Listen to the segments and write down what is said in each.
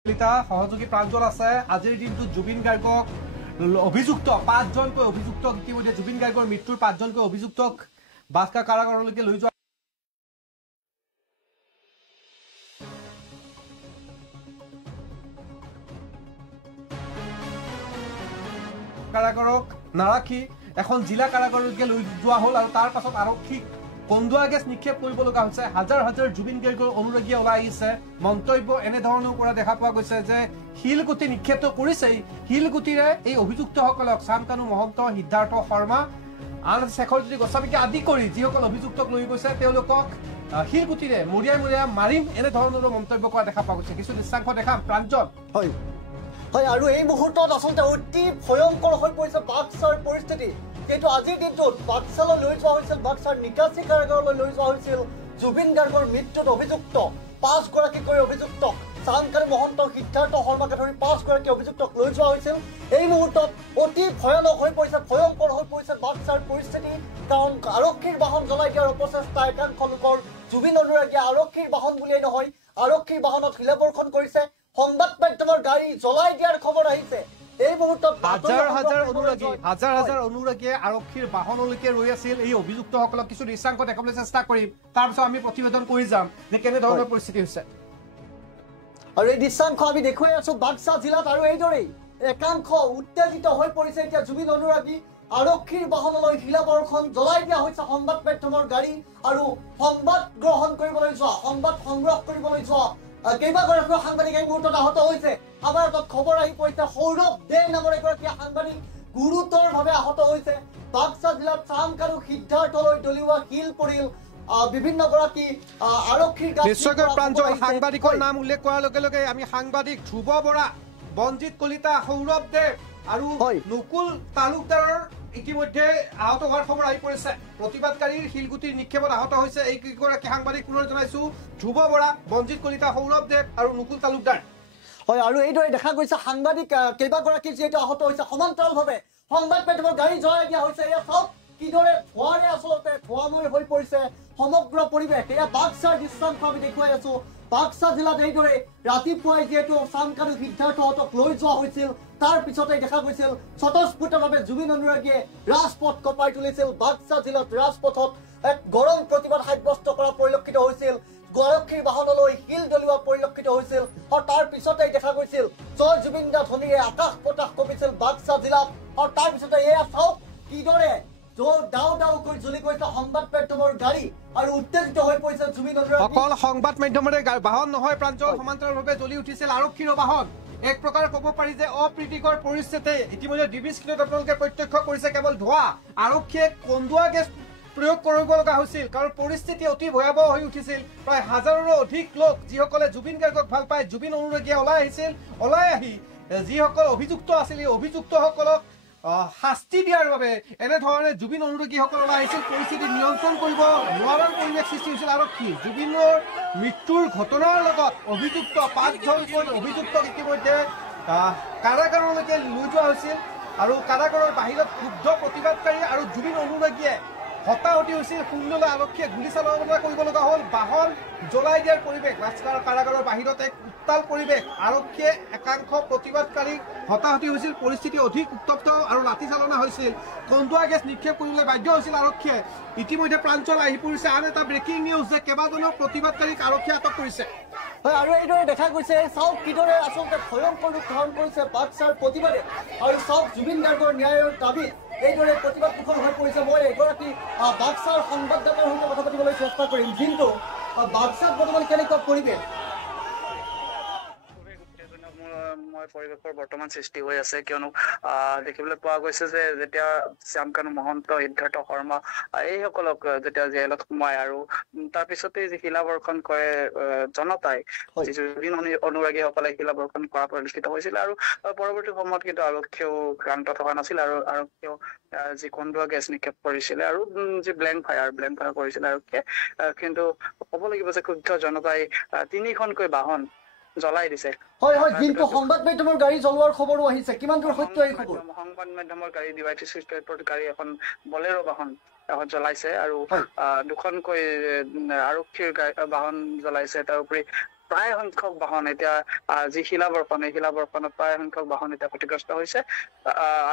সহযোগী প্ৰাঞ্জল আছে। আজিৰ দিনটোত জুবিন গাৰ্গক অভিযুক্ত 5জনকৈ অভিযুক্তক ইতিমধ্যে জুবিন গাৰ্গৰ মৃত্যুৰ 5জনকৈ অভিযুক্তক বাস্কা কাৰাগাৰলৈকে লৈ যোৱা কাৰাগাৰক নাৰাখি এখন জিলা কাৰাগাৰলৈকে লৈ যোৱা হ'ল আৰু তাৰ পাছত আৰক্ষীক কন্দুৱা গেছ নিক্ষেপ কৰিব লগা হৈছে। হাজাৰ হাজাৰ জুবিন গাৰ্গৰ অনুৰাগী ওলাই আহিছে। মন্তব্য এনেধৰণৰ পৰা দেখা পোৱা গৈছে যে শিলগুটি নিক্ষেপ কৰিছেই, শিলগুটিৰে এই অভিযুক্তসকলক শান্তনু মহন্ত, সিদ্ধাৰ্থ শৰ্মা, আনহাতে শেখৰজ্যোতি গোস্বামীকে আদি কৰি যিসকল অভিযুক্তক লৈ গৈছে তেওঁলোকক শিলগুটিৰে মৰিয়াই মৰিয়াই মাৰিম এনেধৰণৰ মন্তব্য কৰা দেখা পোৱা গৈছে। কিছু দৃশ্যাংশ দেখাম প্ৰাঞ্জল। হয় হয়, আৰু এই মুহূৰ্তত আচলতে অতি ভয়ংকৰ হৈ পৰিছে বাক্সাৰ পৰিস্থিতি। কিন্তু আজিৰ দিনটোত বাক্সালৈ লৈ যোৱা হৈছিল, বাক্সাৰ নিকাচী কাৰাগাৰলৈ লৈ যোৱা হৈছিল জুবিন গাৰ্গৰ মৃত্যুত অভিযুক্ত 5গৰাকীকৈ অভিযুক্তক, শান্তনু মহন্ত, সিদ্ধাৰ্থ শৰ্মাকে ধৰি 5গৰাকী অভিযুক্তক লৈ যোৱা হৈছিল। এই মুহূৰ্তত অতি ভয়ানক হৈ পৰিছে, ভয়ংকৰ হৈ পৰিছে বাক্সাৰ পৰিস্থিতি। কাৰণ আৰক্ষীৰ বাহন জ্বলাই দিয়াৰ অপচেষ্টা একাংশ লোকৰ, জুবিন অনুৰাগীয়ে আৰক্ষীৰ বাহন বুলিয়েই নহয় আৰক্ষীৰ বাহনত শিলাবৰ্ষণ কৰিছে, সংবাদ মাধ্যমৰ গাড়ী জ্বলাই দিয়াৰ খবৰ আহিছে। এই মুহূৰ্তত হাজাৰ হাজাৰ অনুৰাগীয়ে আৰক্ষীৰ বাহনলৈকে ৰৈ আছিল। এই অভিযুক্তসকলক কিছু দৃশ্যাংশ দেখাবলৈ চেষ্টা কৰিম, তাৰপিছত আমি প্ৰতিবেদন কৰি যাম যে কেনেধৰণৰ পৰিস্থিতি হৈছে। আৰু এই দৃশ্যাংশ আমি দেখুৱাই আছো বাক্সা জিলাত, আৰু এইদৰেই একাংশ উত্তেজিত হৈ পৰিছে এতিয়া জুবিন অনুৰাগী। আৰক্ষীৰ বাহনলৈ শিলাবৰ্ষণ জ্বলাই দিয়া হৈছে সংবাদ মাধ্যমৰ গাড়ী, আৰু সংবাদ গ্ৰহণ কৰিবলৈ যোৱা, সংবাদ সংগ্ৰহ কৰিবলৈ যোৱা কেইবাগৰাকীও সাংবাদিক এই মুহূৰ্তত আহত হৈছে। আমাৰ হাতত খবৰ আহি পৰিছে সৌৰভ দে নামৰ এগৰাকী সাংবাদিক গুৰুতৰভাৱে আহত হৈছে। বাক্সা জিলাত শান্তনু সিদ্ধাৰ্থলৈ দলিওৱা শিল পৰিল। বিভিন্ন গৰাকী আৰক্ষীৰ নিশ্চয়কৈ প্ৰাঞ্জল, সাংবাদিকৰ নাম উল্লেখ কৰাৰ লগে লগে আমি সাংবাদিক ধ্ৰুৱ বৰা, বঞ্জিত কলিতা, সৌৰভ দেৱ আৰু নুকুল তালুকদাৰৰ ইতিমধ্যে আহত হোৱাৰ খবৰ আহি পৰিছে। প্ৰতিবাদকাৰীৰ শিলগুটিৰ নিক্ষেপত আহত হৈছে এই কেইগৰাকী সাংবাদিক। পুনৰ জনাইছো ধ্ৰুৱ বৰা, বঞ্জিত কলিতা, সৌৰভ দেৱ আৰু নুকুল তালুকদাৰ। হয়, আৰু এইদৰে দেখা গৈছে সাংবাদিক কেইবাগৰাকী যিহেতু আহত হৈছে, সমান্তৰালভাৱে সংবাদ মাধ্যমৰ গাড়ী জ্বলাই দিয়া হৈছে। এয়া চাওক কিদৰে ধোঁৱাৰে আচলতে ধোঁৱাময় হৈ পৰিছে সমগ্ৰ পৰিৱেশ। এয়া বাক্সাৰ দৃশ্যাংশ আমি দেখুৱাই আছো। বাক্সা জিলাত এইদৰে ৰাতিপুৱাই যিহেতু শান্তনু সিদ্ধাৰ্থহঁতক লৈ যোৱা হৈছিল, তাৰ পিছতে দেখা গৈছিল স্বতঃস্ফূৰ্তভাৱে জুবিন অনুৰাগীয়ে ৰাজপথ কঁপাই তুলিছিল। বাক্সা জিলাত ৰাজপথত এক গৰম প্ৰতিবাদ সাব্যস্ত কৰা পৰিলক্ষিত হৈছিল। আৰক্ষীৰ বাহনলৈ শিল দলিওৱা পৰিলক্ষিত হৈছিল, আৰু তাৰ পিছতে দেখা গৈছিল জয় জুবিন দা ধ্বনিৰে আকাশ বতাহ কঁপিছিল বাক্সা জিলাত। আৰু তাৰ পিছতে এয়া চাওক কিদৰে ডাও ডাওকৈ জ্বলি গৈছে সংবাদ মাধ্যমৰ গাড়ী, আৰু উত্তেজিত হৈ পৰিছে জুবিন অনুৰাগী। অকল সংবাদ মাধ্যমৰে বাহন নহয় প্ৰাঞ্জল, সমান্তৰালভাৱে জ্বলি উঠিছিল আৰক্ষীৰ বাহন। এক প্ৰকাৰে ক'ব পাৰি যে অপ্ৰীতিকৰ পৰিস্থিতি ইতিমধ্যে ডিবি স্ক্ৰীণত আপোনালোকে প্ৰত্যক্ষ কৰিছে। কেৱল ধোঁৱা, আৰক্ষীয়ে কন্দুৱা গেছ প্ৰয়োগ কৰিব লগা হৈছিল, কাৰণ পৰিস্থিতি অতি ভয়াৱহ হৈ উঠিছিল। প্ৰায় হাজাৰৰো অধিক লোক যিসকলে জুবিন গাৰ্গক ভাল পায়, জুবিন অনুৰাগীয়ে ওলাই আহিছিল। ওলাই আহি যিসকল অভিযুক্ত আছিল এই অভিযুক্তসকলক শাস্তি দিয়াৰ বাবে এনেধৰণে জুবিন অনুৰাগীসকল ওলাই আহিছিল। পৰিস্থিতি নিয়ন্ত্ৰণ কৰিব নোৱাৰাৰ পৰিৱেশ সৃষ্টি হৈছিল আৰক্ষী। জুবিনৰ মৃত্যুৰ ঘটনাৰ লগত অভিযুক্ত 5জনকৈ অভিযুক্তক ইতিমধ্যে কাৰাগাৰলৈকে লৈ যোৱা হৈছিল, আৰু কাৰাগাৰৰ বাহিৰত ক্ষুব্ধ প্ৰতিবাদকাৰী আৰু জুবিন অনুৰাগীয়ে হতাহতি হৈছিল। শূন্যলৈ আৰক্ষীয়ে গুলীচালনা কৰিব লগা হ'ল, বাহন জ্বলাই দিয়াৰ পৰিৱেশ। কাৰাগাৰৰ বাহিৰত এক উত্তাল পৰিৱেশ। আৰক্ষীয়ে একাংশ প্ৰতিবাদকাৰীক হতাহতি হৈছিল, পৰিস্থিতি অধিক উত্তপ্ত আৰু লাঠিচালনা হৈছিল। কন্দুৱা গেছ নিক্ষেপ কৰিবলৈ বাধ্য হৈছিল আৰক্ষীয়ে। ইতিমধ্যে প্ৰাঞ্জল আহি পৰিছে আন এটা ব্ৰেকিং নিউজ যে কেইবাজনো প্ৰতিবাদকাৰীক আৰক্ষীয়ে আটক কৰিছে। হয়, আৰু এইদৰে দেখা গৈছে চাওক কিদৰে আচলতে ভয়ংকৰ ৰূপ ধাৰণ কৰিছে বাক্সাৰ প্ৰতিবাদে। আৰু চাওক জুবিন গাৰ্গৰ ন্যায়ৰ দাবীত এইদৰে প্ৰতিবাদ মুখৰ হৈ পৰিছে। মই এগৰাকী বাক্সাৰ সংবাদদাতাৰ সৈতে কথা পাতিবলৈ চেষ্টা কৰিম। কিন্তু বাক্সাত বৰ্তমান কেনেকুৱা পৰিৱেশ? পৰিৱেশৰ বৰ্তমান সৃষ্টি হৈ আছে, কিয়নো দেখিবলৈ পোৱা গৈছে যে যেতিয়া শান্তনু মহন্ত, সিদ্ধাৰ্থ শৰ্মা এইসকলক যেতিয়া জেলত সোমায়, আৰু তাৰ পিছতে যি শিলাবৰ্ষণ কৰে জনতাই, জুবিন অনুৰাগীসকলে শিলাবৰ্ষণ কৰা পৰিলক্ষিত হৈছিল। আৰু পৰৱৰ্তী সময়ত কিন্তু আৰক্ষীয়েও ক্ষান্ত থকা নাছিল, আৰু আৰক্ষীয়েও যি কন্দুৱা গেছ নিক্ষেপ কৰিছিলে আৰু যি ব্লেংক ফায়াৰ কৰিছিলে আৰক্ষীয়ে। কিন্তু ক'ব লাগিব যে ক্ষুব্ধ জনতাই 3খনকৈ বাহন জ্বলাই দিছে। হয় হয়, কিন্তু সংবাদ মাধ্যমৰ গাড়ী জ্বলোৱাৰ খবৰো আহিছে, কিমান দূৰ সত্য এই খবৰ? সংবাদ মাধ্যমৰ গাড়ী ডিভাইটিছ গাড়ী এখন বলেৰো বাহন জ্বলাইছে, আৰু 2খনকৈ আৰক্ষীৰ বাহন জ্বলাইছে। তাৰোপৰি প্ৰায় সংখ্যক বাহন এতিয়া যি শিলাবৰ্ষণ এই শিলাবৰ্ষণত প্ৰায় সংখ্যক বাহন এতিয়া ক্ষতিগ্ৰস্ত হৈছে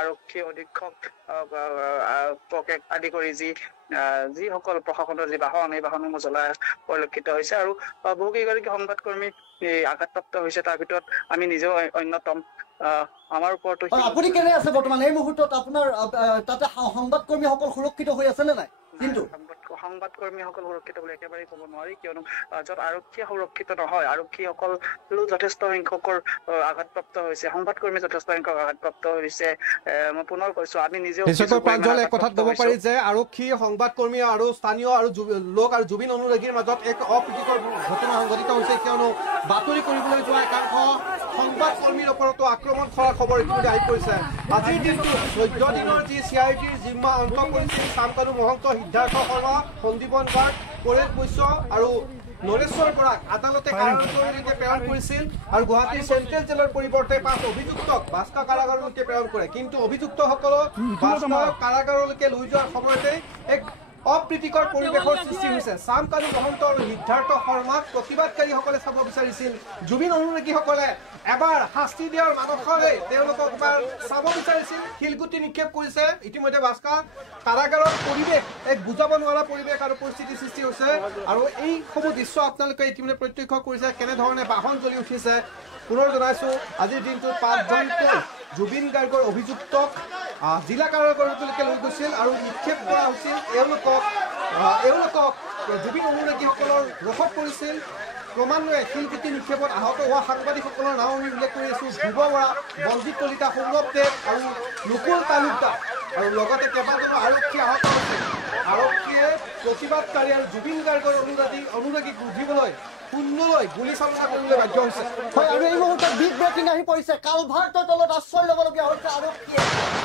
আৰক্ষী অধীক্ষক আদি কৰি যিসকল প্ৰশাসনৰ যি বাহন এই বাহনসমূহ জ্বলাই পৰিলক্ষিত হৈছে আৰু বহুকেইগৰাকী সংবাদকৰ্মী আঘাতপ্ৰাপ্ত হৈছে তাৰ ভিতৰত আমি নিজেও অন্যতম আমাৰ ওপৰতো আপুনি কেনে আছে বৰ্তমান এই মুহূৰ্তত আপোনাৰ তাতে সংবাদকৰ্মীসকল সুৰক্ষিত হৈ আছে নে নাই কিন্তু সংবাদকৰ্মীসকল সুৰক্ষিত বুলি একেবাৰে ক'ব নোৱাৰি কিয়নো য'ত আৰক্ষী সুৰক্ষিত নহয় আৰক্ষীসকলো যথেষ্ট সংখ্যকৰ আঘাতপ্ৰাপ্ত হৈছে সংবাদকৰ্মী যথেষ্ট সংখ্যক আঘাতপ্ৰাপ্ত হৈছে মই পুনৰ কৈছো আমি নিজেও প্ৰাঞ্জল এক কথাত ক'ব পাৰি যে আৰক্ষী সংবাদকৰ্মী আৰু স্থানীয় আৰু লোক আৰু জুবিন অনুৰাগীৰ মাজত এক অপ্ৰীতিকৰ ঘটনা সংঘটিত হৈছে কিয়নো বাতৰি কৰিবলৈ যোৱা একাংশ সংবাদকৰ্মীৰ ওপৰতো আক্ৰমণ কৰাৰ খবৰ ইতিমধ্যে আহি পৰিছে আজিৰ দিনটো 14 দিনৰ যি CIDৰ জিম্মা অন্ত কৰিছিল চামকানু মহন্ত সিদ্ধাৰ্থ শৰ্মা সন্দীপন গাৰ্গ পৰেশ বৈশ্য আৰু নৰেশ্বৰ বৰাক আদালতে কাৰাগাৰলৈকে প্ৰেৰণ কৰিছিল আৰু গুৱাহাটীৰ চেণ্ট্ৰেল জেলৰ পৰিৱৰ্তে 5 অভিযুক্তক বাস্কা কাৰাগাৰলৈকে প্ৰেৰণ কৰে কিন্তু অভিযুক্তসকলক বাস্কা কাৰাগাৰলৈকে লৈ যোৱাৰ সময়তে এক অপ্ৰীতিকৰ পৰিৱেশৰ সৃষ্টি হৈছে চামকানু মহন্ত আৰু সিদ্ধাৰ্থ শৰ্মাক প্ৰতিবাদকাৰীসকলে চাব বিচাৰিছিল জুবিন অনুৰাগীসকলে এবাৰ শাস্তি দিয়াৰ মানসৰে তেওঁলোকক এবাৰ চাব বিচাৰিছিল শিলগুটি নিক্ষেপ কৰিছে ইতিমধ্যে বাস্কা কাৰাগাৰৰ পৰিৱেশ এক বুজাব নোৱাৰা পৰিৱেশ আৰু পৰিস্থিতি সৃষ্টি হৈছে আৰু এই সমূহ দৃশ্য আপোনালোকে ইতিমধ্যে প্ৰত্যক্ষ কৰিছে কেনেধৰণে বাহন জ্বলি উঠিছে পুনৰ জনাইছো আজিৰ দিনটোত 5জনকৈ জুবিন গাৰ্গৰ অভিযুক্তক জিলা কাৰাগাৰলৈকে লৈ গৈছিল আৰু নিক্ষেপ কৰা হৈছিল এওঁলোকক জুবিন অনুৰাগীসকলৰ ৰসত পৰিছিল ক্ৰমান্বয়ে শিলগুটি নিক্ষেপত আহত হোৱা সাংবাদিকসকলৰ নাম আমি উল্লেখ কৰি আছো ধ্ৰুৱ বৰা বলজিৎ কলিতা সৌৰভ দেৱ আৰু নুকুল তালুকদাৰ আৰু লগতে কেইবাজনো আৰক্ষী আহত হৈছিল আৰক্ষীয়ে প্ৰতিবাদকাৰী আৰু জুবিন গাৰ্গৰ অনুৰাগীক বুজিবলৈ শূন্যলৈ গুলী চালনা কৰিবলৈ বাধ্য হৈছে আৰু এই মুহূৰ্তত বিগ ব্ৰেকিং আহি পৰিছে কালভাৰ্টৰ তলত আশ্ৰয় ল'বলগীয়া হৈছে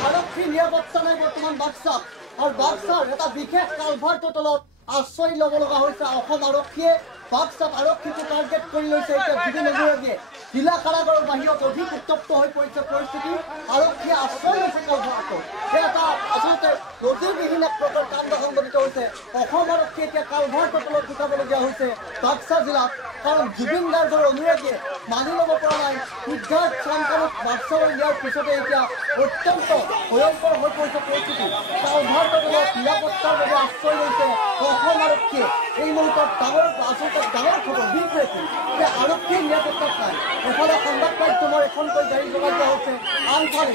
আৰক্ষীৰ নিৰাপত্তা নাই বৰ্তমান বাক্সাত আৰু বাক্সাৰ এটা বিশেষ কালভাৰ্টৰ তলত আশ্ৰয় ল'ব লগা হৈছে অসম আৰক্ষীয়ে বাক্সাত আৰক্ষীকে টাৰ্গেট কৰি লৈছে এতিয়া জুবিন অনুৰাগীয়ে জিলা কাৰাগাৰৰ বাহিৰত অধিক উত্তপ্ত হৈ পৰিছে পৰিস্থিতি আৰক্ষীয়ে আশ্ৰয় লৈছে কালভাৰ্টত এটা আচলতে নজিৰবিহীন এক প্ৰকাৰ কাণ্ড সংঘটিত হৈছে অসম আৰক্ষীয়ে এতিয়া কালভাৰ্টৰ তলত গোটাবলগীয়া হৈছে বাক্সা জিলাত কাৰণ জুবিন গাৰ্গৰ অনুৰাগীয়ে মানি ল'ব পৰা নাই সিদ্ধাৰ্থ চামকানুক বাক্সালৈ নিয়াৰ পিছতে এতিয়া অত্যন্ত ভয়ংকৰ হৈ পৰিছে পৰিস্থিতি কালভাৰ্টৰ তলত নিৰাপত্তাৰ বাবে আশ্ৰয় লৈছে অসম আৰক্ষীয়ে এই মুহূৰ্তত ডাঙৰ খবৰ বিগ ব্ৰেকিং যে আৰক্ষীৰ নিৰাপত্তাত নাই এফালে সংবাদ মাধ্যমৰ এখনকৈ গাড়ী জ্বলাই দিয়া হৈছে আনফালে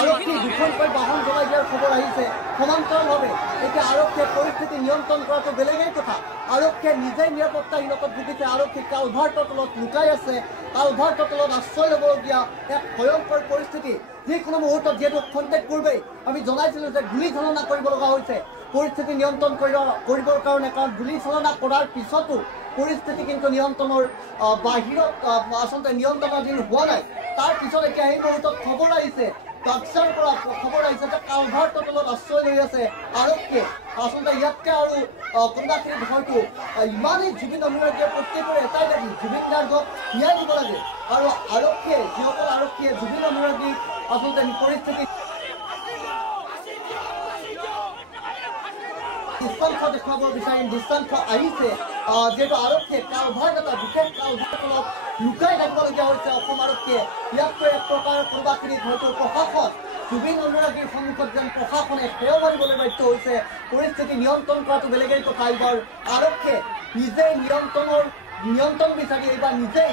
আৰক্ষীৰ দুখনকৈ বাহন জ্বলাই দিয়াৰ খবৰ আহিছে সমান্তৰালভাৱে এতিয়া আৰক্ষীয়ে পৰিস্থিতি নিয়ন্ত্ৰণ কৰাটো বেলেগেই কথা আৰক্ষীয়ে নিজেই নিৰাপত্তাহীনতাত ভুগিছে আৰক্ষী কালভাৰ্টৰ তলত লুকাই আছে কালভাৰ্টৰ তলত আশ্ৰয় ল'বলগীয়া এক ভয়ংকৰ পৰিস্থিতি যিকোনো মুহূৰ্তত যিহেতু খন্তেক পূৰ্বেই আমি জনাইছিলো যে গুলী চালনা কৰিব লগা হৈছে পৰিস্থিতি নিয়ন্ত্ৰণ কৰিবৰ কাৰণে কাৰণ গুলী চালনা কৰাৰ পিছতো পৰিস্থিতি কিন্তু নিয়ন্ত্ৰণৰ বাহিৰত আচলতে নিয়ন্ত্ৰণাধীন হোৱা নাই তাৰ পিছত এতিয়া এই মুহূৰ্তত খবৰ আহিছে বাক্সাৰ পৰা খবৰ আহিছে যে কালভাৰ্টৰ তলত আশ্ৰয় লৈ আছে আৰক্ষীয়ে আচলতে ইয়াতকৈ আৰু কোনোবাখিনিত হয়তো ইমানেই জুবিন অনুৰাগীয়ে প্ৰত্যেকৰে এটাই লাগি জুবিন গাৰ্গক ন্যায় দিব লাগে আৰু আৰক্ষীয়ে যিসকল আৰক্ষীয়ে জুবিন অনুৰাগী আচলতে পৰিস্থিতি দৃষ্টান্ত দেখুৱাব বিচাৰিম দৃষ্টান্ত আহিছে যিহেতু আৰক্ষীয়ে কালভাৰ্ট এটা বিশেষ কালভাৰ্টৰ তলত লুকাই থাকিবলগীয়া হৈছে অসম আৰক্ষীয়ে ইয়াতকৈ এক প্ৰকাৰৰ কোনোবাখিনিত হয়তো প্ৰশাসন জুবিন অনুৰাগীৰ সন্মুখত যেন প্ৰশাসনে সেৱা মাৰিবলৈ বাধ্য হৈছে পৰিস্থিতি নিয়ন্ত্ৰণ কৰাটো বেলেগেই কথা এইবাৰ আৰক্ষীয়ে নিজেই নিয়ন্ত্ৰণ বিচাৰি এইবাৰ নিজেই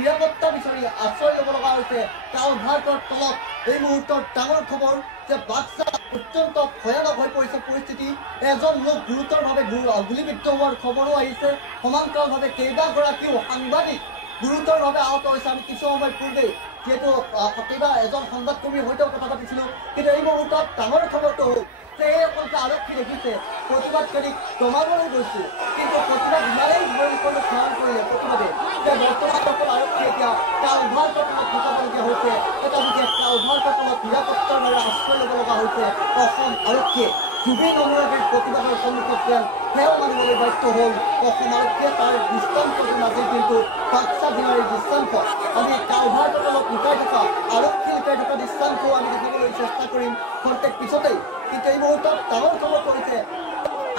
নিৰাপত্তা বিচাৰি আশ্ৰয় ল'ব লগা হৈছে কালভাৰ্টৰ তলত এই মুহূৰ্তত ডাঙৰ খবৰ যে বাক্সা অত্যন্ত ভয়ানক হৈ পৰিছে পৰিস্থিতি এজন লোক গুৰুতৰভাৱে গুলীবিদ্ধ হোৱাৰ খবৰো আহিছে সমান্তৰালভাৱে কেইবাগৰাকীও সাংবাদিক গুৰুতৰভাৱে আহত হৈছে আমি কিছু সময় পূৰ্বেই যিহেতু এজন সংবাদকৰ্মীৰ সৈতেও কথা পাতিছিলো কিন্তু এই মুহূৰ্তত ডাঙৰ খবৰটো হ'ল যে এই অকল আৰক্ষী দেখিছে প্ৰতিবাদকাৰীক দমাবলৈ গৈছিল কিন্তু প্ৰতিবাদ ইমানেই ভয়ংকৰ ধ্যান কৰিলে প্ৰতিবাদে যে বৰ্তমান অকল আৰক্ষী এতিয়া কালভাৰ্টৰ তলত গোটাবলগীয়া হৈছে এটা বিশেষ কালভাৰ্টৰ তলত নিৰাপত্তাৰ বাবে আশ্ৰয় ল'ব লগা হৈছে অসম আৰক্ষীয়ে জুবিন অনুৰাগীৰ প্ৰতিবাদৰ সন্মুখত যেন সেৱা মানিবলৈ বাধ্য হ'ল অসম আৰক্ষীয়ে তাৰ দৃষ্টান্তটো নাছিল কিন্তু বাক্সা জিলাৰ দৃষ্টান্ত আমি কালভাৰ্টৰ তলত লুকাই থকা আৰক্ষী লুকাই থকা দৃষ্টান্তও আমি দেখাবলৈ চেষ্টা কৰিম খন্তেক পিছতেই কিন্তু এই মুহূৰ্তত ডাঙৰ খবৰ কৰিছে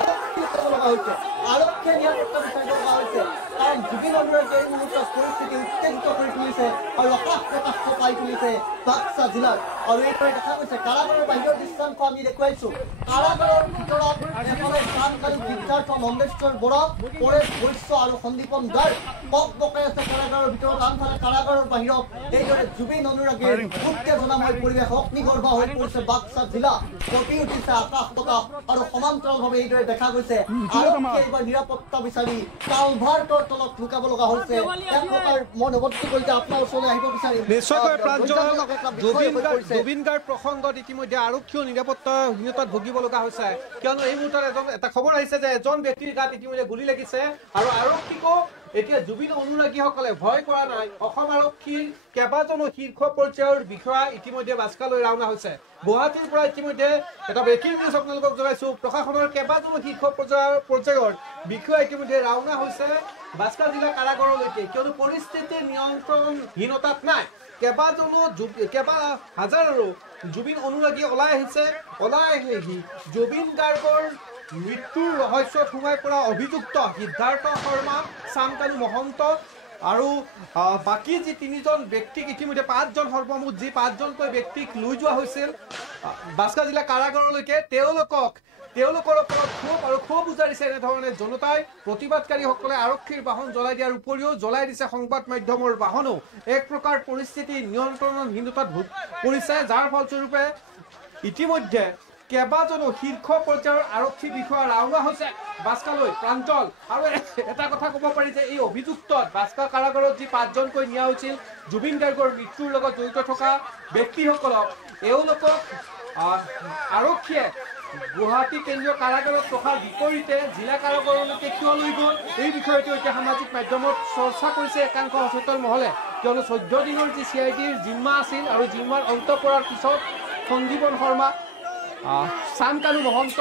আৰক্ষী লগা হৈছে আৰক্ষীয়ে নিৰাপত্তা বিচাৰিব লগা হৈছে কাৰণ জুবিন অনুৰাগীয়ে এই মুহূৰ্তত পৰিস্থিতি উত্তেজিত কৰি তুলিছে আৰু আকাশ প্ৰকাশ পাই তুলিছে বাক্সা জিলাত আৰু এইদৰে দেখা গৈছে কাৰাগাৰৰ বাহিৰৰ দৃশ্যাংশ আমি দেখুৱাইছো কাৰাগাৰৰ ভিতৰত এফালে চানকালী বিদ্যাৰ্থ নন্দেশ্বৰ বৰা পৰেশ বৈশ্য আৰু সন্দীপন গাৰ্গ বকাই আছে কাৰাগাৰৰ ভিতৰত আনফালে কাৰাগাৰৰ বাহিৰত এইদৰে জুবিন অনুৰাগীৰ উত্তেজনাময় পৰিৱেশ অগ্নিগৰ্ভ হৈ পৰিছে বাক্সা জিলা কঁপি উঠিছে আকাশ বতাহ আৰু সমান্তৰালভাৱে এইদৰে দেখা গৈছে আৰক্ষীয়ে এইবাৰ নিৰাপত্তা বিচাৰি কালভাৰ্টৰ তলত লুকাব লগা হৈছে এক প্ৰকাৰ মই নৱৰ্তী কৰিছে আপোনাৰ ওচৰলৈ আহিব বিচাৰিম নিশ্চয়কৈ প্ৰাঞ্জল জুবিন গাৰ্গ প্ৰসংগত ইতিমধ্যে আৰক্ষীও নিৰাপত্তাহীনতাত ভুগিব লগা হৈছে কিয়নো এই মুহূৰ্তত এটা খবৰ আহিছে যে এজন ব্যক্তিৰ গাত ইতিমধ্যে গুলী লাগিছে আৰু আৰক্ষীকো এতিয়া জুবিন অনুৰাগীসকলে ভয় কৰা নাই অসম আৰক্ষীৰ কেইবাজনো শীৰ্ষ পৰ্যায়ৰ বিষয়া ইতিমধ্যে বাস্কালৈ ৰাওনা হৈছে গুৱাহাটীৰ পৰা ইতিমধ্যে এটা ব্ৰেকিং নিউজ আপোনালোকক জনাইছো প্ৰশাসনৰ কেইবাজনো শীৰ্ষ পৰ্যায়ৰ বিষয়া ইতিমধ্যে ৰাওনা হৈছে বাস্কা জিলা কাৰাগাৰলৈকে কিয়নো পৰিস্থিতিৰ নিয়ন্ত্ৰণহীনতাত নাই কেইবা হাজাৰৰো জুবিন অনুৰাগী ওলাই আহি জুবিন গাৰ্গৰ মৃত্যুৰ ৰহস্যত সোমাই পৰা অভিযুক্ত সিদ্ধাৰ্থ শৰ্মা চামকানু মহন্ত আৰু বাকী যি তিনিজন ব্যক্তিক ইতিমধ্যে পাঁচজন সৰ্বমুঠ যি পাঁচজনকৈ ব্যক্তিক লৈ যোৱা হৈছিল বাস্কা জিলা কাৰাগাৰলৈকে তেওঁলোকৰ ওপৰত ক্ষোভ উজাৰিছে এনেধৰণে জনতাই প্ৰতিবাদকাৰীসকলে আৰক্ষীৰ বাহন জ্বলাই দিয়াৰ উপৰিও জ্বলাই দিছে সংবাদ মাধ্যমৰ বাহনো এক প্ৰকাৰ পৰিস্থিতি নিয়ন্ত্ৰণহীনতাত পৰিছে যাৰ ফলস্বৰূপে ইতিমধ্যে কেইবাজনো শীৰ্ষ পৰ্যায়ৰ আৰক্ষী বিষয়া ৰাওনা হৈছে বাস্কালৈ প্ৰাঞ্জল আৰু এটা কথা ক'ব পাৰি যে এই অভিযুক্তত বাস্কা কাৰাগাৰত যি পাঁচজনকৈ নিয়া হৈছিল জুবিন গাৰ্গৰ মৃত্যুৰ লগত জড়িত থকা ব্যক্তিসকলক এওঁলোকক আৰক্ষীয়ে গুৱাহাটী কেন্দ্ৰীয় কাৰাগাৰত ৰখাৰ বিপৰীতে জিলা কাৰাগাৰলৈকে কিয় লৈ গ'ল এই বিষয়টো এতিয়া সামাজিক মাধ্যমত চৰ্চা কৰিছে একাংশ সচেতন মহলে কিয়নো 14 দিনৰ যি CIDৰ জিম্মা আছিল আৰু জিম্মাৰ অন্ত পৰাৰ পিছত সন্দীপন শৰ্মা চামকানু মহন্ত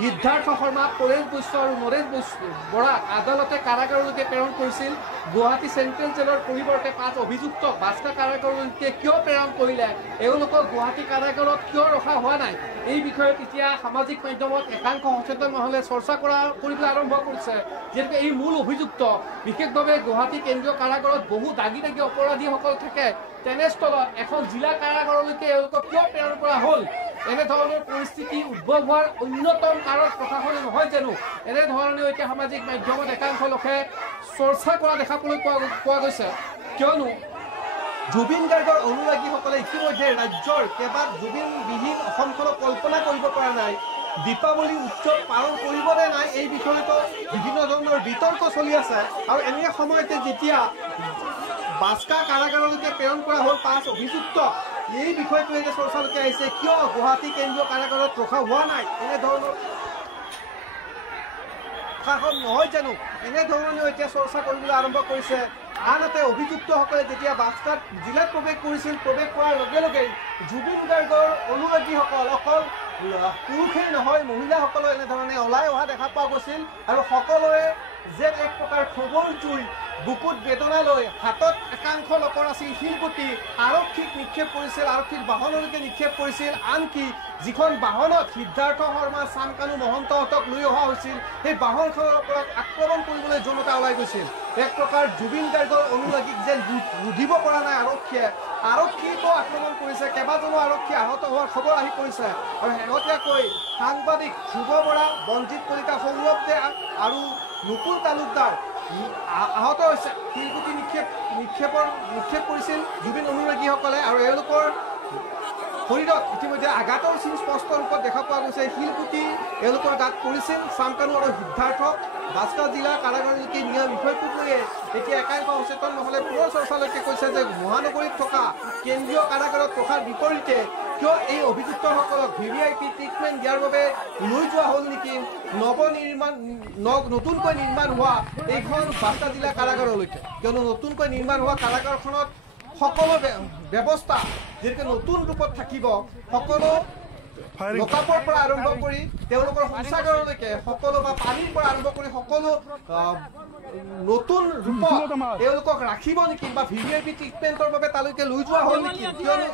সিদ্ধাৰ্থ শৰ্মা পৰেশ বৈশ্য আৰু নৰেশ বৰাক আদালতে কাৰাগাৰলৈকে প্ৰেৰণ কৰিছিল গুৱাহাটী চেণ্ট্ৰেল জেলৰ পৰিৱৰ্তে 5 অভিযুক্তক বাস্কা কাৰাগাৰলৈকে কিয় প্ৰেৰণ কৰিলে এওঁলোকক গুৱাহাটী কাৰাগাৰত কিয় ৰখা হোৱা নাই এই বিষয়ত এতিয়া সামাজিক মাধ্যমত একাংশ সচেতন মহলে চৰ্চা কৰিবলৈ আৰম্ভ কৰিছে যিহেতু এই মূল অভিযুক্ত বিশেষভাৱে গুৱাহাটী কেন্দ্ৰীয় কাৰাগাৰত বহু দাগী অপৰাধীসকল থাকে তেনেস্থলত এখন জিলা কাৰাগাৰলৈকে এওঁলোকক কিয় প্ৰেৰণ কৰা হ'ল এনেধৰণৰ পৰিস্থিতি উদ্ভৱ হোৱাৰ অন্যতম কাৰণ প্ৰশাসনে নহয় জানো এনেধৰণে এতিয়া সামাজিক মাধ্যমত একাংশ লোকে চৰ্চা কৰা দেখাবলৈ পোৱা গৈছে কিয়নো জুবিন গাৰ্গৰ অনুৰাগীসকলে ইতিমধ্যে ৰাজ্যৰ জুবিনবিহীন অসমখনক কল্পনা কৰিব পৰা নাই দীপাৱলী উৎসৱ পালন কৰিবনে নাই এই বিষয়তো বিভিন্ন ধৰণৰ বিতৰ্ক চলি আছে আৰু এনে সময়তে যেতিয়া বাস্কা কাৰাগাৰলৈকে প্ৰেৰণ কৰা হ'ল 5 অভিযুক্ত এই বিষয়টো এতিয়া চৰ্চালৈকে আহিছে কিয় গুৱাহাটী কেন্দ্ৰীয় কাৰাগাৰত ৰখা হোৱা নাই এনেধৰণৰ শাসন নহয় জানো এনেধৰণেও এতিয়া চৰ্চা কৰিবলৈ আৰম্ভ কৰিছে আনহাতে অভিযুক্তসকলে যেতিয়া বাস্কাত জিলাত প্ৰৱেশ কৰিছিল প্ৰৱেশ কৰাৰ লগে লগে জুবিন গাৰ্গৰ অনুৰাগীসকল অকল পুৰুষেই নহয় মহিলাসকলেও এনেধৰণে ওলাই অহা দেখা পোৱা গৈছিল আৰু সকলোৱে যে এক প্ৰকাৰ খবৰ জুই বুকুত বেদনা লৈ হাতত একাংশ লোকৰ আছিল শিলগুটি আৰক্ষীক নিক্ষেপ কৰিছিল আৰক্ষীৰ বাহনলৈকে নিক্ষেপ কৰিছিল আনকি যিখন বাহনত সিদ্ধাৰ্থ শৰ্মা চামকানু মহন্তহঁতক লৈ অহা হৈছিল সেই বাহনখনৰ ওপৰত আক্ৰমণ কৰিবলৈ জনতা ওলাই গৈছিল এক প্ৰকাৰ জুবিন গাৰ্গৰ অনুৰাগীক যেন ৰুধিব পৰা নাই আৰক্ষীকো আক্ৰমণ কৰিছে কেইবাজনো আৰক্ষী আহত হোৱাৰ খবৰ আহি পৰিছে আৰু শেহতীয়াকৈ সাংবাদিক ধ্ৰুৱ বৰা বঞ্জিত কলিতা সৌৰভ দে আৰু নুকুল তালুকদাৰ আহত হৈছে শিলগুটি নিক্ষেপ কৰিছিল জুবিন অনুৰাগীসকলে আৰু এওঁলোকৰ শৰীৰত ইতিমধ্যে আঘাতৰ চিন স্পষ্ট ৰূপত দেখা পোৱা গৈছে শিলগুটি এওঁলোকৰ গাত পৰিছিল চামকানু আৰু সিদ্ধাৰ্থ বাস্কা জিলা কাৰাগাৰলৈকে নিয়া বিষয়টোক লৈয়ে এতিয়া একাংশ সচেতন মহলে পুনৰ চৰ্চালৈকে কৈছে যে মহানগৰীত থকা কেন্দ্ৰীয় কাৰাগাৰত ৰখাৰ বিপৰীতে কিয় এই অভিযুক্তসকলক VIP ট্ৰিটমেণ্ট দিয়াৰ বাবে লৈ যোৱা হ'ল নেকি নতুনকৈ নিৰ্মাণ হোৱা এইখন বাস্কা জিলা কাৰাগাৰলৈকে কিয়নো নতুনকৈ নিৰ্মাণ হোৱা কাৰাগাৰখনত সকলো ব্যৱস্থা যেনেকৈ নতুন ৰূপত থাকিব সকলো লকআপৰ পৰা আৰম্ভ কৰি তেওঁলোকৰ শৌচাগাৰলৈকে সকলো বা পানীৰ পৰা আৰম্ভ কৰি সকলো নতুন ৰূপত তেওঁলোকক ৰাখিব নেকি বা VIP ট্ৰিটমেণ্টৰ বাবে তালৈকে লৈ যোৱা হ'ল নেকি কিয়নো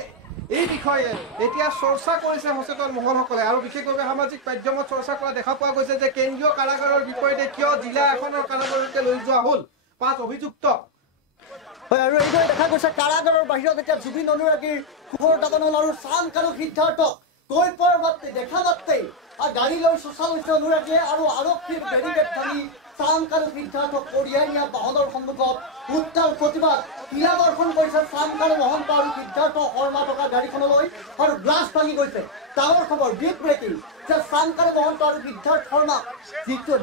এই বিষয়ে এতিয়া চৰ্চা কৰিছে সচেতন মহলসকলে আৰু বিশেষভাৱে সামাজিক মাধ্যমত চৰ্চা কৰা দেখা পোৱা গৈছে যে কেন্দ্ৰীয় কাৰাগাৰৰ বিপৰীতে কিয় জিলা এখনৰ কাৰাগাৰলৈকে লৈ যোৱা হ'ল 5 অভিযুক্ত। হয়, আৰু এইদৰে দেখা গৈছে কাৰাগাৰৰ বাহিৰত এতিয়া জুবিন অনুৰাগীৰ খবৰ দাবন হ'ল আৰু চান কাৰু সিদ্ধাৰ্থ কৈ পোৱাৰ মাত্ৰে দেখা মাত্ৰেই গাড়ী লৈ চোচা লৈছে অনুৰাগীয়ে আৰু আৰক্ষীৰ বেৰিকেড ভাঙি চান কাৰু সিদ্ধাৰ্থক কঢ়িয়াই নিয়া বাহনৰ সন্মুখত উত্তাল প্ৰতিবাদ ক্ৰীড়াদৰ্শন কৰিছে চান কাৰু মহন্ত আৰু সিদ্ধাৰ্থ শৰ্মা থকা গাড়ীখনলৈ আৰু গ্লাছ ভাঙি গৈছে। ডাঙৰ খবৰ বিগ ব্ৰেকিং যে চান কাৰু মহন্ত আৰু সিদ্ধাৰ্থ শৰ্মা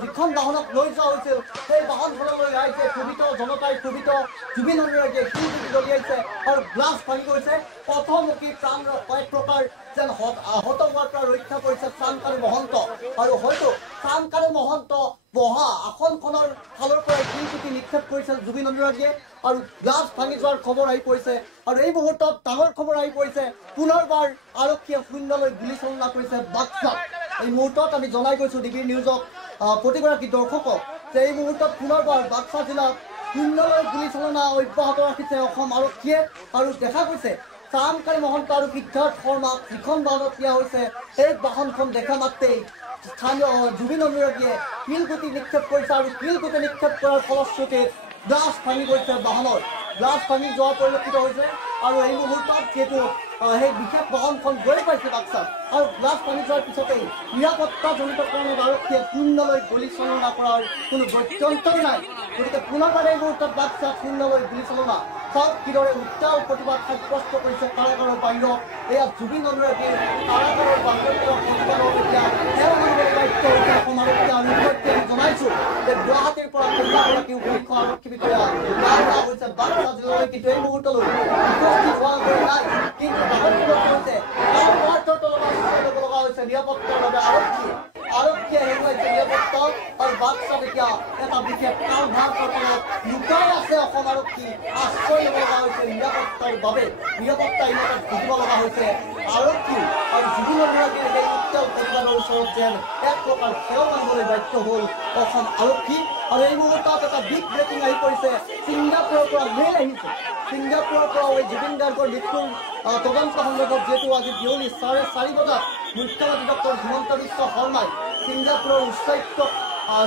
যিখন বাহনক লৈ যোৱা হৈছিল সেই বাহনখনলৈ ৰাইজে ক্ষোভিত জনতাই ক্ষোভিত জুবিন অনুৰাগীয়ে শিলগুটি দলিয়াইছে আৰু গ্লাছ ভাঙি গৈছে। প্ৰথমমুখী প্ৰাণ এক প্ৰকাৰ যেন আহত হোৱাৰ পৰা ৰক্ষা কৰিছে চান কাৰু মহন্ত আৰু হয়তো চান কাৰু মহন্ত বহা আসনখনৰ ফালৰ পৰাই শিলগুটি নিক্ষেপ কৰিছিল জুবিন অনুৰাগীয়ে আৰু গ্লাছ ভাঙি যোৱাৰ খবৰ আহি পৰিছে। আৰু এই মুহূৰ্তত ডাঙৰ খবৰ আহি পৰিছে পুনৰবাৰ আৰক্ষীয়ে শূন্যলৈ গুলীচালনা কৰিছে বাক্সাত। এই মুহূৰ্তত আমি জনাই গৈছোঁ ডিবিৰ নিউজক প্ৰতিগৰাকী দৰ্শকক যে এই মুহূৰ্তত পুনৰবাৰ বাক্সা জিলাত শূন্যলৈ গুলীচালনা অব্যাহত ৰাখিছে অসম আৰক্ষীয়ে আৰু দেখা গৈছে চান কাৰু মহন্ত আৰু সিদ্ধাৰ্থ শৰ্মাক যিখন বাহনত দিয়া হৈছে সেই বাহনখন দেখা মাত্ৰেই স্থানীয় জুবিন অনুৰাগীয়ে শিলগুটি নিক্ষেপ কৰিছে আৰু শিলগুটি নিক্ষেপ কৰাৰ ফলশ্ৰুতিত গ্লাছ ভাঙি গৈছে বাহনৰ গ্লাছ ভাঙি যোৱা পৰিলক্ষিত হৈছে। আৰু এই মুহূৰ্তত যিহেতু সেই বিশেষ বাহনখন গৈ পাইছে বাক্সাত আৰু গ্লাছ ভাঙি যোৱাৰ পিছতেই নিৰাপত্তাজনিত কাৰণত আৰক্ষীয়ে শূন্যলৈ গুলীচালনা কৰাৰ কোনো গত্যন্তৰ নাই। গতিকে পুনৰবাৰ এই মুহূৰ্তত বাক্সাত শূন্যলৈ গুলীচালনা চাওক কিদৰে উত্তাল প্ৰতিবাদ সাব্যস্ত কৰিছে কাৰাগাৰৰ বাহিৰত। এয়া জুবিন অনুৰাগীৰ কাৰাগাৰৰ বাহিৰত প্ৰতিবাদৰ এতিয়া সেৱা মানিবলৈ বাধ্য হৈছে অসম আৰক্ষী। আৰু ইতিমধ্যে আমি জনাইছোঁ যে গুৱাহাটীৰ পৰা কেইবাগৰাকী অভিজ্ঞ আৰক্ষী বিষয়া হৈছে বাক্সা জিলালৈ, কিন্তু এই মুহূৰ্তলৈ উপস্থিত হোৱা নাই। কিন্তু লগা হৈছে নিৰাপত্তাৰ বাবে আৰক্ষীয়ে হেৰুৱাইছে নিৰাপত্তা আৰু বাক্সাত এতিয়া এটা বিশেষ কালভাৰ তলত লুকাই আছে অসম আৰক্ষী। আশ্ৰয় ল'ব লগা হৈছে নিৰাপত্তাৰ বাবে, নিৰাপত্তা ইলাকাত ভুগিব লগা হৈছে আৰক্ষী। আৰু জুবিন অনুৰাগীৰ এই উত্তাল প্ৰতিবাদৰ ওচৰত যেন এক প্ৰকাৰ সেৱা মানিবলৈ বাধ্য হ'ল অসম আৰক্ষী। আৰু এই মুহূৰ্তত এটা বিগ ব্ৰেকিং আহি পৰিছে ছিংগাপুৰৰ পৰা মেইল আহিছে। ছিংগাপুৰৰ পৰা এই জুবিন গাৰ্গৰ মৃত্যুৰ তদন্ত সন্দৰ্ভত যিহেতু আজি বিয়লি 4:30 বজাত মুখ্যমন্ত্ৰী ডক্টৰ হিমন্ত বিশ্ব শৰ্মাই ছিংগাপুৰৰ উচ্চায়ুক্তক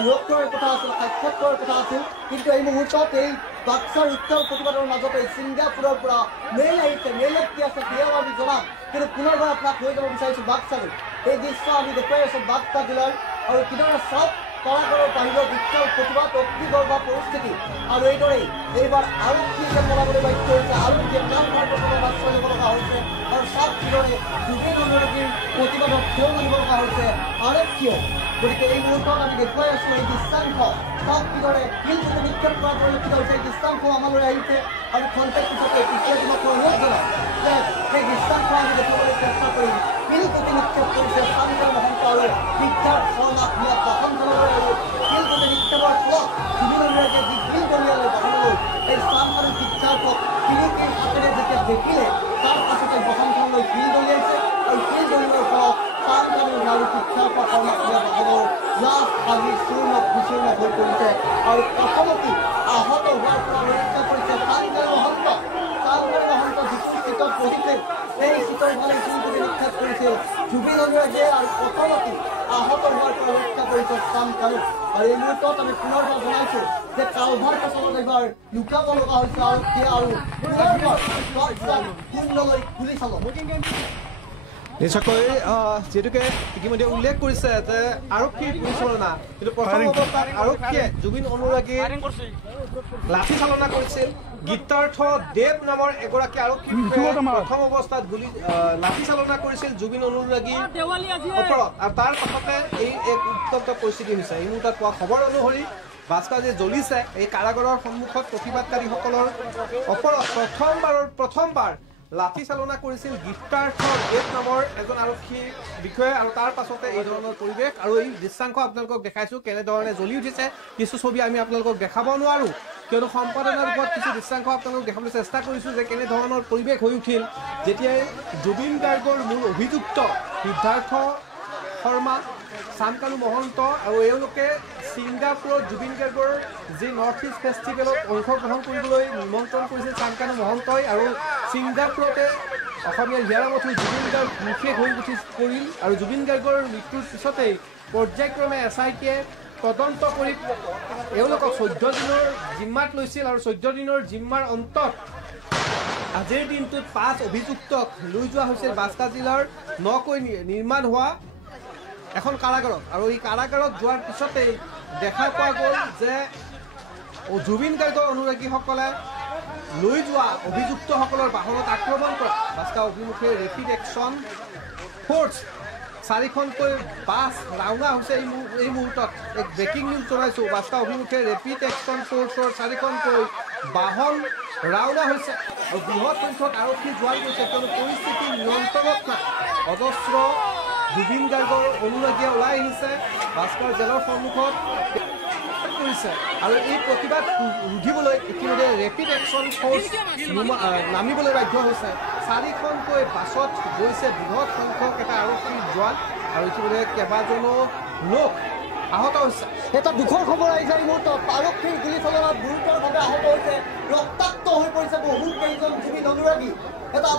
লগ কৰাৰ কথা আছিল, সাক্ষাৎ কৰাৰ কথা আছিল। কিন্তু এই মুহূৰ্তত এই বাক্সাৰ উত্তাল প্ৰতিবাদৰ মাজতে ছিংগাপুৰৰ পৰা মেইল আহিছে। মেইলত কি আছে সেয়াও আমি জনাম, কিন্তু পুনৰবাৰ আপোনাক লৈ যাব বিচাৰিছোঁ বাক্সালৈ। এই দৃশ্য আমি দেখুৱাই আছোঁ বাক্সা জিলাৰ। আৰু কিদৰে চাওক কাৰাগাৰৰ বাহিৰৰ উত্তাল প্ৰতিবাদ অগ্নিগৰ্ভ পৰিস্থিতি। আৰু এইদৰেই এইবাৰ আৰক্ষীয়ে যেন বনাবলৈ বাধ্য হৈছে, আৰক্ষীয়ে কালভাৰ তলত আশ্ৰয় ল'ব লগা হৈছে। আৰু চাওক কিদৰে জুবিন অনুৰাগীৰ প্ৰতিবাদত থিয় মাৰিব লগা হৈছে আৰক্ষীয়ে। গতিকে এই মুহূৰ্তত আমি দেখুৱাই আছোঁ এই দৃশ্যাংশ। চাওক কিদৰে শিলগুটি নিক্ষেপ কৰা পৰিলক্ষিত হৈছে। এই দৃশ্যাংশ আমালৈ আহিছে আৰু খন্তেক পিছতে পিছুৱাই দিবক অনুৰোধ জনাম যে সেই দৃশ্যাংশ আমি দেখিবলৈ চেষ্টা কৰিম। শিলগুটি নিক্ষেপ কৰিছে চান কাৰু মহন্ত আৰু সিদ্ধাৰ্থ শৰ্মাক নিয়া বাহনখনলৈ। আৰু শিলগুটি নিক্ষেপৰ ফলত জুবিন অনুৰাগীয়ে যি শিল দলিয়ালে বাহনলৈ, এই চান কাৰু সিদ্ধাৰ্থক শিলগুটিৰ হাতেৰে যেতিয়া দেখিলে তাৰ পাছতে বাহনখনলৈ শিল দলিয়াইছে। আৰু শিল দলিওৱাৰ ফলত চান কাৰু আৰু সিদ্ধাৰ্থ শৰ্মাক নিয়া বাহনৰ গ্লাছ ভাঙি চূৰ্ণ বিচূৰ্ণ হৈ পৰিছে। আৰু প্ৰথমতে আহত হোৱাৰ পৰা ৰক্ষা কৰিছে চান কাৰু মহন্ত। চান কাৰু মহন্ত যিটো চিটত বহিছিল সেই চিটৰ ফালে শিলগুটি নিক্ষেপ কৰিছিল জুবিন অনুৰাগীয়ে। আৰু প্ৰথমতে আহত হোৱাৰ পৰা ৰক্ষা কৰিছে চান কাৰু। আৰু এই মুহূৰ্তত আমি পুনৰবাৰ জনাইছোঁ যে কালভাৰ তলত এইবাৰ লুকাব লগা হৈছে আৰক্ষীয়ে আৰু শূন্যলৈ গুলীচালনা। নিশ্চয়কৈ যিহেতুকে ইতিমধ্যে উল্লেখ কৰিছে যে আৰক্ষীৰ গুলীচালনা, কিন্তু প্ৰথম অৱস্থাত আৰক্ষীয়ে জুবিন অনুৰাগীৰ লাঠি চালনা কৰিছিল। গীতাৰ্থ দেৱ নামৰ এগৰাকী আৰক্ষী বিষয়াই প্ৰথম অৱস্থাত লাঠি চালনা কৰিছিল জুবিন অনুৰাগীৰ ওপৰত। আৰু তাৰ পাছতে এই এক উত্তপ্ত পৰিস্থিতি হৈছে। এই মুহূৰ্তত পোৱা খবৰ অনুসৰি বাক্সা যে জ্বলিছে, এই কাৰাগাৰৰ সন্মুখত প্ৰতিবাদকাৰীসকলৰ ওপৰত প্ৰথমবাৰ লাঠি চালনা কৰিছিল গীতাৰ্থ দেৱ নামৰ এজন আৰক্ষী বিষয়া। আৰু তাৰ পাছতে এই ধৰণৰ পৰিৱেশ আৰু এই দৃশ্যাংশ আপোনালোকক দেখাইছোঁ কেনেধৰণে জ্বলি উঠিছে। কিছু ছবি আমি আপোনালোকক দেখাব নোৱাৰোঁ, কিয়নো সম্পাদনাৰ ওপৰত কিছু দৃশ্যাংশ আপোনালোকক দেখাবলৈ চেষ্টা কৰিছোঁ যে কেনেধৰণৰ পৰিৱেশ হৈ উঠিল যেতিয়াই জুবিন গাৰ্গৰ মূল অভিযুক্ত সিদ্ধাৰ্থ শৰ্মা, চান কাৰু মহন্ত আৰু এওঁলোকে ছিংগাপুৰত জুবিন গাৰ্গৰ যি নৰ্থ ইষ্ট ফেষ্টিভেলত অংশগ্ৰহণ কৰিবলৈ নিমন্ত্ৰণ কৰিছিল চান কাৰু মহন্তই। আৰু ছিংগাপুৰতে অসমীয়াৰ হিয়াৰমঠু জুবিন গাৰ্গ মুখে হৈ পৰিল আৰু জুবিন গাৰ্গৰ মৃত্যুৰ পিছতেই পৰ্যায়ক্ৰমে SITয়ে তদন্ত কৰি এওঁলোকক 14 দিনৰ জিম্মাত লৈছিল আৰু 14 দিনৰ জিম্মাৰ অন্তত আজিৰ দিনটোত 5 অভিযুক্তক লৈ যোৱা হৈছিল বাস্কা জিলাৰ নকৈ নিৰ্মাণ হোৱা এখন কাৰাগাৰত আৰু এই কাৰাগাৰত যোৱাৰ পিছতেই দেখা পোৱা গ'ল যে জুবিন গাৰ্গৰ অনুৰাগীসকলে লৈ যোৱা অভিযুক্তসকলৰ বাহনত আক্ৰমণ কৰা বাস্কা অভিমুখে ৰেপিড একশ্যন ফ'ৰ্চ 4খনকৈ বাছ ৰাওনা হৈছে এই মুহূৰ্তত এক ব্ৰেকিং নিউজ জনাইছোঁ বাস্কা অভিমুখে ৰেপিড একশ্যন ফ'ৰ্চৰ 4খনকৈ বাহন ৰাওনা হৈছে আৰু বৃহৎ সংখ্যক আৰক্ষী যোৱাই গৈছে কিয়নো পৰিস্থিতি নিয়ন্ত্ৰণত নাই অজস্ৰ জুবিন গাৰ্গৰ অনুৰাগীয়ে ওলাই আহিছে বাস্কাৰ জেলৰ সন্মুখত কৰিছে আৰু এই প্ৰতিবাদ ৰুধিবলৈ ইতিমধ্যে ৰেপিড একশ্যন ফ'ৰ্চ নামিবলৈ বাধ্য হৈছে 4খনকৈ বাছত গৈছে বৃহৎ সংখ্যক এটা আৰক্ষীৰ জোৱান আৰু ইতিমধ্যে কেইবাজনো লোক আহত হৈছে এটা দুখৰ খবৰ আহিছে এই মুহূৰ্তত আৰক্ষীৰ গুলীচালনাত গুৰুতৰভাৱে আহত হৈছে ৰক্তাক্ত হৈ পৰিছে বহু কেইজন জুবিন অনুৰাগী এটা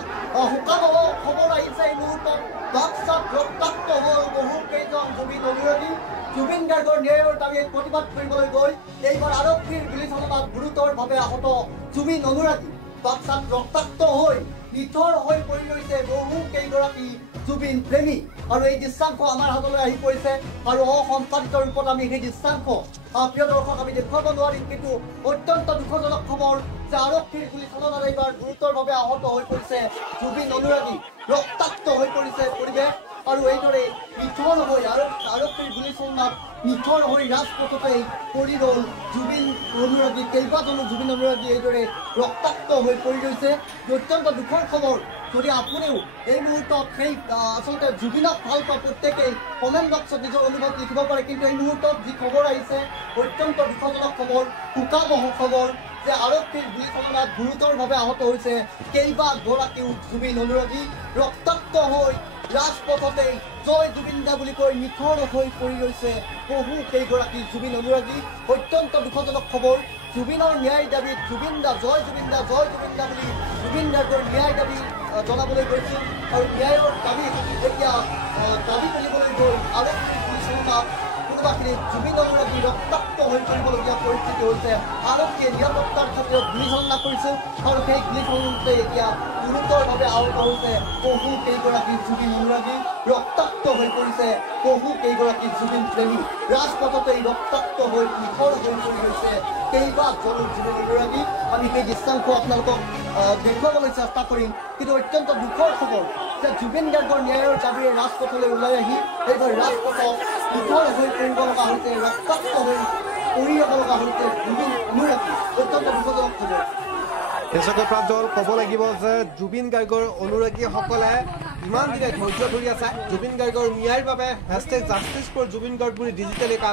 শোকাবহ খবৰ আহিছে এই মুহূৰ্তত বাক্সাত ৰক্তাক্ত হ'ল বহু কেইজন জুবিন অনুৰাগী জুবিন গাৰ্গৰ ন্যায়ৰ দাবীত প্ৰতিবাদ কৰিবলৈ গৈ এইবাৰ আৰক্ষীৰ গুলীচালনাত গুৰুতৰভাৱে আহত জুবিন অনুৰাগী বাক্সাত ৰক্তাক্ত হৈ নিথৰ হৈ পৰি ৰৈছে বহু কেইগৰাকী জুবিন প্ৰেমী আৰু এই দৃশ্যাংশ আমাৰ হাতলৈ আহি পৰিছে আৰু অসম্পাদিত ৰূপত আমি সেই দৃশ্যাংশ প্ৰিয় দৰ্শক আমি দেখুৱাব নোৱাৰিম কিন্তু অত্যন্ত দুখজনক খবৰ যে আৰক্ষীৰ গুলীচালনাত এইবাৰ গুৰুতৰভাৱে আহত হৈ পৰিছে জুবিন অনুৰাগী ৰক্তাক্ত হৈ পৰিছে পৰিৱেশ আৰু এইদৰে নিথৰ হৈ আৰক্ষীৰ গুলীচালনাত নিথৰ হৈ ৰাজপথতেই পৰি ৰ'ল জুবিন অনুৰাগী কেইবাজনো জুবিন অনুৰাগী এইদৰে ৰক্তাক্ত হৈ পৰি ৰৈছে অত্যন্ত দুখৰ খবৰ যদি আপুনিও এই মুহূৰ্তত সেই আচলতে জুবিনক ভাল পোৱা প্ৰত্যেকেই কমেণ্ট বক্সত নিজৰ অনুভৱ লিখিব পাৰে কিন্তু এই মুহূৰ্তত যি খবৰ আহিছে অত্যন্ত দুখজনক খবৰ শোকাবহ খবৰ যে আৰক্ষীৰ গুলীচালনাত গুৰুতৰভাৱে আহত হৈছে কেইবাগৰাকীও জুবিন অনুৰাগী ৰক্তাক্ত হৈ ৰাজপথতেই জয় জুবিন দা বুলি কৈ নিথৰ হৈ পৰি ৰৈছে বহু কেইগৰাকী জুবিন অনুৰাগী অত্যন্ত দুখজনক খবৰ জুবিনৰ ন্যায় দাবীত জুবিন দা বুলি জুবিন গাৰ্গৰ ন্যায় দাবী জনাবলৈ গৈছিল আৰু ন্যায়ৰ দাবীত এতিয়া দাবী কৰিবলৈ গৈ আৰক্ষীৰ গুলীচালনাত কোনোবাখিনি জুবিন অনুৰাগী ৰক্তাক্ত হৈ পৰিবলগীয়া পৰিস্থিতি হৈছে আৰক্ষীয়ে নিৰাপত্তাৰ খাতিৰত গুলীচালনা কৰিছিল আৰু সেই গুলীচালনাতে এতিয়া গুৰুতৰভাৱে আহত হৈছে বহু কেইগৰাকী জুবিন অনুৰাগী ৰক্তাক্ত হৈ পৰিছে বহু কেইগৰাকী জুবিন প্ৰেমী ৰাজপথতেই ৰক্তাক্ত হৈ নিথৰ হৈ পৰি হৈছে কেইবাজনো জুবিন অনুৰাগী আমি সেই দৃশ্যাংশ আপোনালোকক দেখুৱাবলৈ চেষ্টা কৰিম কিন্তু অত্যন্ত দুখৰ খবৰ যে জুবিন গাৰ্গৰ ন্যায়ৰ দাবীৰে ৰাজপথলৈ ওলাই আহি এইবাৰ ৰাজপথত নিথৰ হৈ পৰিব লগা হৈছে ৰক্তাক্ত হৈ পৰি ৰ'ব লগা হৈছে জুবিন অনুৰাগী অত্যন্ত দুখজনক খবৰ দৰ্শকৰ প্ৰাঞ্জল ক'ব লাগিব যে জুবিন গাৰ্গৰ অনুৰাগীসকলে ইমান দিনে ধৈৰ্য ধৰি আছে জুবিন গাৰ্গৰ ন্যায়ৰ বাবে #জাষ্টিছ ফৰ জুবিন গাৰ্গ বুলি ডিজিটেল এক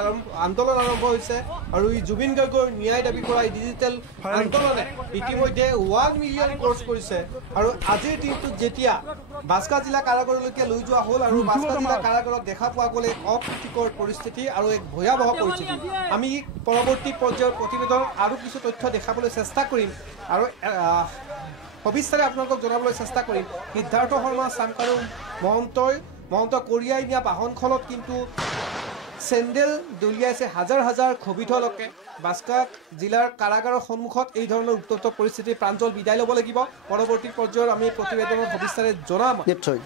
আন্দোলন আৰম্ভ হৈছে আৰু এই জুবিন গাৰ্গৰ ন্যায় দাবী কৰা এই ডিজিটেল আন্দোলনে ইতিমধ্যে 1 মিলিয়ন ক্ৰছ কৰিছে আৰু আজিৰ দিনটোত যেতিয়া বাস্কা জিলা কাৰাগাৰলৈকে লৈ যোৱা হ'ল আৰু বাস্কা জিলা কাৰাগাৰত দেখা পোৱা গ'ল এক অপ্ৰীতিকৰ পৰিস্থিতি আৰু এক ভয়াৱহ পৰিস্থিতি আমি পৰৱৰ্তী পৰ্যায়ৰ প্ৰতিবেদন আৰু কিছু তথ্য দেখাবলৈ চেষ্টা কৰিম আৰু ভৱিষ্যতে আপোনালোকক জনাবলৈ চেষ্টা কৰিম সিদ্ধাৰ্থ শৰ্মা চামকাৰু মহন্ত কঢ়িয়াই নিয়া বাহনখনত কিন্তু চেণ্ডেল দলিয়াইছে হাজাৰ হাজাৰ ক্ষোভিত লোকে বাস্কা জিলাৰ কাৰাগাৰৰ সন্মুখত এই ধৰণৰ উত্তপ্ত পৰিস্থিতিৰ প্ৰাঞ্জল বিদায় ল'ব লাগিব পৰৱৰ্তী পৰ্যায়ৰ আমি প্ৰতিবেদনৰ ভৱিষ্যতে জনাম নিশ্চয়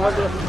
Gracias.